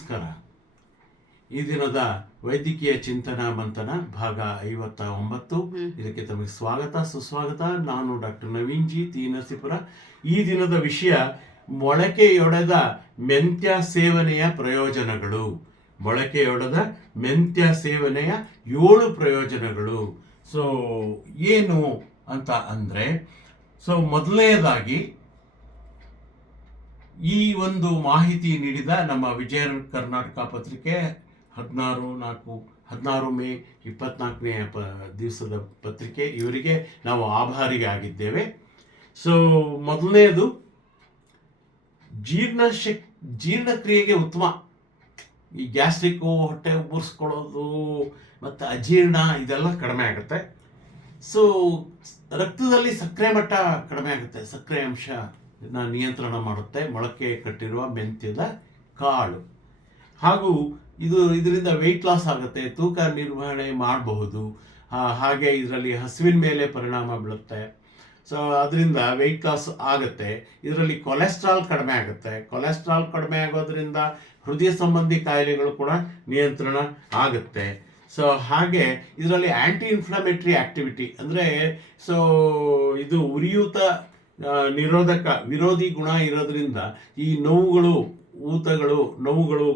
ನಮಸ್ಕಾರ. ಈ ದಿನದ ವೈದ್ಯಕೀಯ ಚಿಂತನ ಮಂಥನ ಭಾಗ 59. ಇದಕ್ಕೆ ತಮಗೆ ಸ್ವಾಗತ ಸುಸ್ವಾಗತ. ನಾನು ಡಾಕ್ಟರ್ ನವೀನ್ ಜಿ ತಿ ನರಸೀಪುರ. ಈ ದಿನದ ವಿಷಯ ಮೊಳಕೆಯೊಡೆದ ಮೆಂತ್ಯ ಸೇವನೆಯ ಪ್ರಯೋಜನಗಳು. ಮೊಳಕೆಯೊಡೆದ ಮೆಂತ್ಯ ಸೇವನೆಯ 7 ಪ್ರಯೋಜನಗಳು. ಸೊ ಏನು ಅಂತ ಅಂದರೆ, ಮೊದಲನೇದಾಗಿ ಈ ಒಂದು ಮಾಹಿತಿ ನೀಡಿದ ನಮ್ಮ ವಿಜಯ ಕರ್ನಾಟಕ ಪತ್ರಿಕೆ 16 ಮೇ 24ನೇ ದಿವಸದ ಪತ್ರಿಕೆ, ಇವರಿಗೆ ನಾವು ಆಭಾರಿಯಾಗಿದ್ದೇವೆ. ಸೊ ಮೊದಲನೇದು, ಜೀರ್ಣಕ್ರಿಯೆಗೆ ಉತ್ತಮ. ಈ ಗ್ಯಾಸ್ಟ್ರಿಕ್ಕು, ಹೊಟ್ಟೆ ಉಬ್ಬರಿಸ್ಕೊಳ್ಳೋದು ಮತ್ತು ಅಜೀರ್ಣ ಇದೆಲ್ಲ ಕಡಿಮೆ ಆಗುತ್ತೆ. ಸೊ ರಕ್ತದಲ್ಲಿ ಸಕ್ಕರೆ ಮಟ್ಟ ಕಡಿಮೆ ಆಗುತ್ತೆ. ಸಕ್ಕರೆ ಅಂಶ ನಿಯಂತ್ರಣ ಮಾಡುತ್ತೆ ಮೊಳಕೆ ಕಟ್ಟಿರುವ ಮೆಂತ್ಯದ ಕಾಳು. ಹಾಗೂ ಇದರಿಂದ ವೆಯ್ಟ್ ಲಾಸ್ ಆಗುತ್ತೆ, ತೂಕ ನಿರ್ವಹಣೆ ಮಾಡಬಹುದು. ಹಾಗೆ ಇದರಲ್ಲಿ ಹಸುವಿನ ಮೇಲೆ ಪರಿಣಾಮ ಬೀಳುತ್ತೆ. ಸೊ ಅದರಿಂದ ವೆಯ್ಟ್ ಲಾಸ್ ಆಗುತ್ತೆ. ಇದರಲ್ಲಿ ಕೊಲೆಸ್ಟ್ರಾಲ್ ಕಡಿಮೆ ಆಗುತ್ತೆ. ಕೊಲೆಸ್ಟ್ರಾಲ್ ಕಡಿಮೆ ಆಗೋದ್ರಿಂದ ಹೃದಯ ಸಂಬಂಧಿ ಕಾಯಿಲೆಗಳು ಕೂಡ ನಿಯಂತ್ರಣ ಆಗುತ್ತೆ. ಸೊ ಹಾಗೆ ಇದರಲ್ಲಿ ಆ್ಯಂಟಿ ಇನ್ಫ್ಲಮೇಟ್ರಿ ಆ್ಯಕ್ಟಿವಿಟಿ ಅಂದರೆ, ಸೊ ಇದು ಉರಿಯೂತ ವಿರೋಧಿ ಗುಣ ಇರೋದ್ರಿಂದ ಈ ನೋವುಗಳು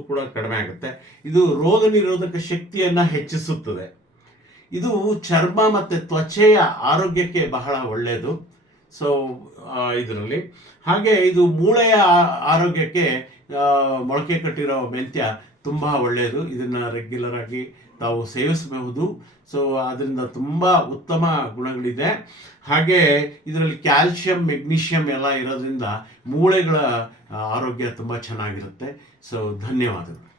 ಕೂಡ ಕಡಿಮೆ ಆಗುತ್ತೆ. ಇದು ರೋಗ ನಿರೋಧಕ ಶಕ್ತಿಯನ್ನು ಹೆಚ್ಚಿಸುತ್ತದೆ. ಇದು ಚರ್ಮ ಮತ್ತು ತ್ವಚೆಯ ಆರೋಗ್ಯಕ್ಕೆ ಬಹಳ ಒಳ್ಳೆಯದು. ಸೊ ಇದರಲ್ಲಿ ಹಾಗೆ ಇದು ಮೂಳೆಯ ಆರೋಗ್ಯಕ್ಕೆ ಮೊಳಕೆ ಕಟ್ಟಿರೋ ಮೆಂತ್ಯ ತುಂಬ ಒಳ್ಳೆಯದು. ಇದನ್ನು ರೆಗ್ಯುಲರ್ ಆಗಿ ತಾವು ಸೇವಿಸಬಹುದು. ಸೊ ಅದರಿಂದ ತುಂಬ ಉತ್ತಮ ಗುಣಗಳಿದೆ. ಹಾಗೆ ಇದರಲ್ಲಿ ಕ್ಯಾಲ್ಶಿಯಂ, ಮೆಗ್ನೀಷಿಯಂ ಎಲ್ಲ ಇರೋದ್ರಿಂದ ಮೂಳೆಗಳ ಆರೋಗ್ಯ ತುಂಬ ಚೆನ್ನಾಗಿರುತ್ತೆ. ಸೊ ಧನ್ಯವಾದಗಳು.